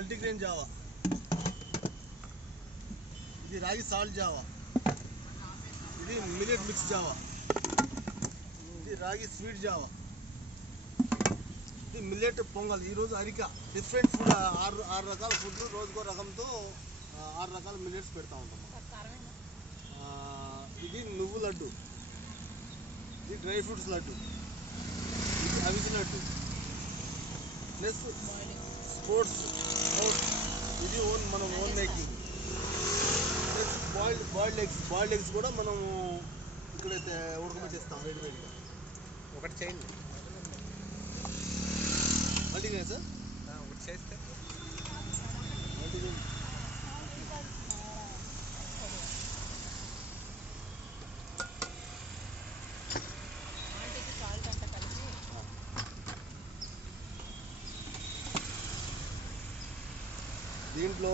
Multigrain Java, ఇది రాగి salt Java, ఇది మిల్లెట్ మిక్స్ జావా, ఇది రాగి స్వీట్ జావా, ఇది మిల్లెట్ పొంగల్. ఈరోజు అరిక డిఫరెంట్ ఫుడ్, ఆరు రకాల ఫుడ్ రోజుకో రకంతో 6 రకాల మిల్లెట్స్ పెడతా ఉంటాం. ఇది నువ్వు లడ్డు, ఇది డ్రై ఫ్రూట్స్ లడ్డు, ఇది అవిసి లడ్డు, ప్లస్ స్పోర్ట్స్ ఓట్స్, ఇది మనం own making. Plus boiled eggs కూడా మనము ఇక్కడైతే ఉడకబెట్టేస్తాం రెడీమేడ్గా. ఒకటి చేయండి మల్టీగ్రెయిన్ సార్, ఒకటి చేస్తే మల్టీగ్రెయిన్. దీంట్లో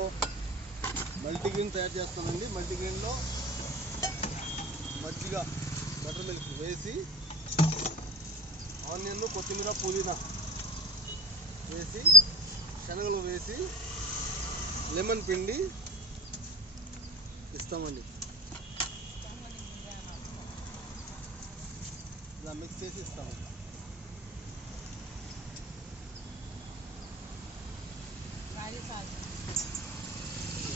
మల్టీగ్రెయిన్ తయారు చేస్తానండి. మల్టీగ్రెయిన్లో మజ్జిగ, బటర్ మిల్క్ వేసి, ఆనియన్, కొత్తిమీర, పుదీనా వేసి, శనగలు వేసి, లెమన్ పిండి ఇస్తామండి. ఇలా మిక్స్ చేసి ఇస్తాము.